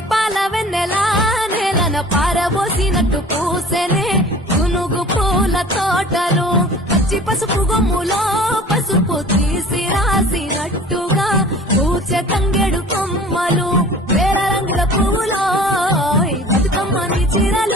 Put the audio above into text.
పచ్చి పాల వెన్నెలా నేలన పారబోసినట్టు పూసెనే గునుగు పూల తోటలు పచ్చి పసుపు గొమ్ములో పసుపు తీసి రాసినట్టుగా పూచె తంగెడు కొమ్మలు వేల రంగుల పువ్వులో బతుకమ్మని చీరలు